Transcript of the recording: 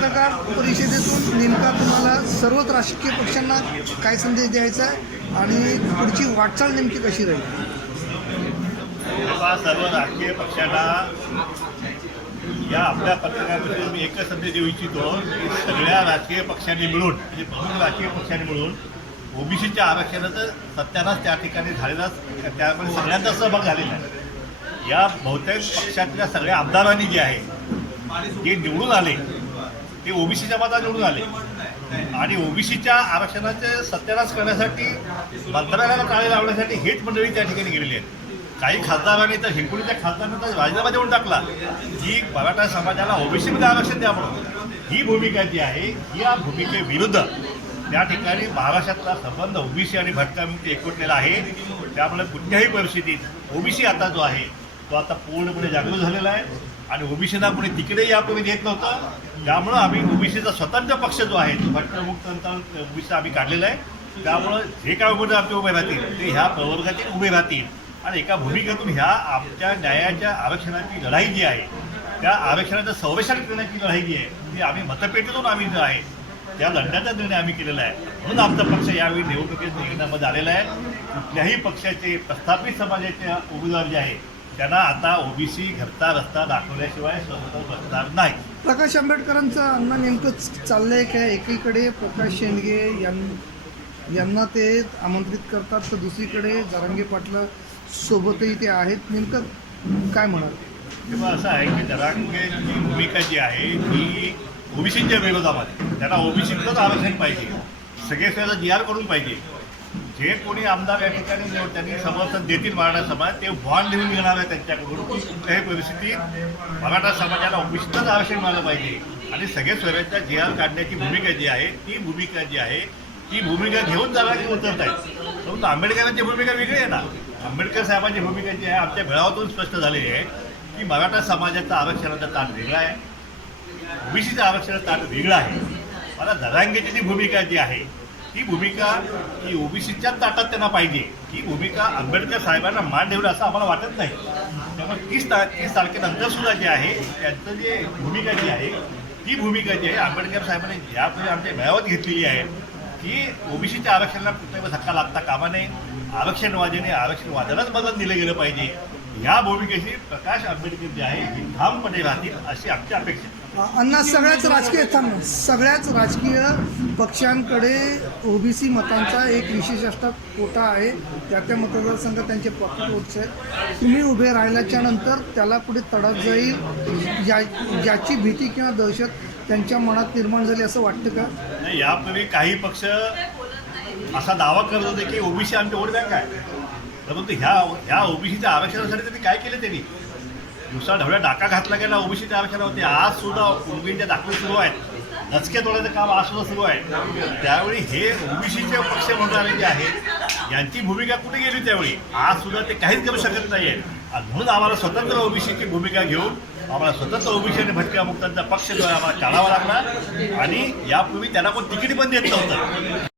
पत्रकार परिषदेतून नेमका तुम्हाला सर्वच राजकीय पक्षांना काय संदेश द्यायचा आहे आणि पुढची वाटचाल नेमकी कशी राहील? सर्व राजकीय पक्षांना या आपल्या पत्रकारामध्ये मी एकच संदेश देऊ इच्छितो की सगळ्या राजकीय पक्षांनी मिळून म्हणजे प्रमुख राजकीय पक्षांनी मिळून ओबीसीच्या आरक्षणाचं सत्यानाच त्या ठिकाणी झालेलाच त्यामध्ये सगळ्यांचा सहभाग झालेला आहे. या बहुतेक पक्षातल्या सगळ्या आमदारांनी जे आहे जे निवडून आले ते ओबीसीच्या मतात निवडून आले. आणि ओबीसीच्या आरक्षणाचे सत्यानाश करण्यासाठी मंत्रालयाला टाळे लावण्यासाठी हेच मंडळी त्या ठिकाणी गेलेली आहेत. काही खासदारांनी तर हिंगोलीच्या खासदारांनी तर राजीनामा देऊन टाकला की मराठा समाजाला ओबीसीमध्ये आरक्षण द्या म्हणून. ही भूमिका जी आहे या भूमिकेविरुद्ध त्या ठिकाणी महाराष्ट्रातला संबंध ओबीसी आणि भटकामुक्ती एकवटलेला आहे. त्यामुळे कुठल्याही परिस्थितीत ओबीसी आता जो आहे तो आता पूर्णपणे जागृत झालेला आहे. आणि ओबीसीना कोणी तिकडेही यापूर्वी देत नव्हतं. त्यामुळं आम्ही ओबीसीचा स्वतंत्र पक्ष जो आहे तो भटकमुक्त ओबीसी आम्ही काढलेला आहे. त्यामुळं जे काय उमेदवार आमचे उभे राहतील ते ह्या प्रवर्गातील उभे राहतील. आणि एका भूमिकेतून ह्या आमच्या न्यायाच्या आरक्षणाची लढाई जी आहे त्या आरक्षणाचं संरक्षण करण्याची लढाई जी आहे ती आम्ही मतपेटीतून आम्ही जो आहे. त्या लढण्याचा निर्णय आम्ही केलेला आहे. म्हणून आमचा पक्ष यावेळी निवडणुकीत निर्णयामध्ये आलेला आहे. कुठल्याही पक्षाचे प्रस्थापित समाजाचे उमेदवार जे आहे त्यांना आता ओबीसी घरचा रस्ता दाखवल्याशिवाय स्वतंत्र बसणार नाही. प्रकाश आंबेडकरांचं अन्न नेमकं चाललंय काय? एकीकडे प्रकाश शेंडगे यां यांना ते आमंत्रित करतात तर दुसरीकडे जारंगे पाटला सोबतही ते आहेत. नेमकं काय म्हणाल? तेव्हा असं आहे की जरांगेची भूमिका जी आहे ही ओबीसीच्या विरोधामध्ये. त्यांना ओबीसीतलंच आरक्षण पाहिजे. सगळे सगळं जी आर करून पाहिजे. जे कोणी आमदार या ठिकाणी त्यांनी समर्थन देतील मराठा समाज ते बॉन्ड लिहून घेणार आहे त्यांच्याकडून. कुठल्याही परिस्थितीत मराठा समाजाला ओबीसीतलंच आरक्षण मिळालं पाहिजे. आणि सगळे स्वराज्याचा जे आर काढण्याची भूमिका जी आहे ती भूमिका जी आहे ती भूमिका घेऊन जरांगे उतरत आहेत. परंतु आंबेडकरांची भूमिका वेगळी आहे ना. आंबेडकर साहेबांची भूमिका जी आहे आमच्या भेळावातून स्पष्ट झालेली आहे की मराठा समाजाचा आरक्षणाचा ताण वेगळा आहे. ओबीसीचा आरक्षणाचा ताण वेगळं आहे. मला जरांगेची जी भूमिका जी आहे ही भूमिका ही ओबीसीच्याच ताटात त्यांना पाहिजे. ही भूमिका आंबेडकर साहेबांना मान ठेवलं असं आम्हाला वाटत नाही. त्यामुळे तीस ता तीस तारखेनंतर सुद्धा जे आहे त्यांचं जे भूमिका जी आहे ती भूमिका जी आहे आंबेडकर साहेबांनी यापूर्वी आमच्या मेळाव्यात घेतलेली आहे की ओबीसीच्या आरक्षणाला कुठल्याही धक्का लागता कामा नये आरक्षणवादीने आरक्षणवादालाच मदत दिलं गेलं पाहिजे. या भूमिकेशी प्रकाश आंबेडकर जे आहे हे ठामपणे राहतील अशी आमची अपेक्षा आहे. अण्णा सगळ्याच राजकीय थांब सगळ्याच राजकीय पक्षांकडे ओबीसी मतांचा एक विशेष असा कोटा आहे. त्या त्या मतदारसंघ त्यांचे पॉकेट वोट्स आहेत. तुम्ही उभे राहिल्याच्या नंतर त्याला पुढे तडक जाईल. या ज्याची भीती किंवा दहशत त्यांच्या मनात निर्माण झाली असं वाटतं का? नाही यापूर्वी काही पक्ष असा दावा करत होते की ओबीसी आमच्या वोट बँक आहे. परंतु ह्या ह्या ओबीसीच्या आरक्षणासाठी त्यांनी काय केलं त्यांनी? दुसरा ढवळ्या डाका घातला गेला ओबीसीच्या होते. आज सुद्धा ओबीच्या दाखले सुरू आहेत. नचके तोडायचं काम आज सुद्धा सुरू आहे. त्यावेळी हे ओबीसीचे पक्ष म्हणणारे जे आहेत. यांची भूमिका कुठे गेली त्यावेळी? आज सुद्धा ते काहीच करू शकत नाही आहेत म्हणून आम्हाला स्वतंत्र ओबीसीची भूमिका घेऊन आम्हाला स्वतंत्र ओबीसी आणि भटक्या मुक्तांचा पक्ष जो आहे आम्हाला काढावा लागला. आणि यापूर्वी त्यांना कोण तिकीट पण देत नव्हतं.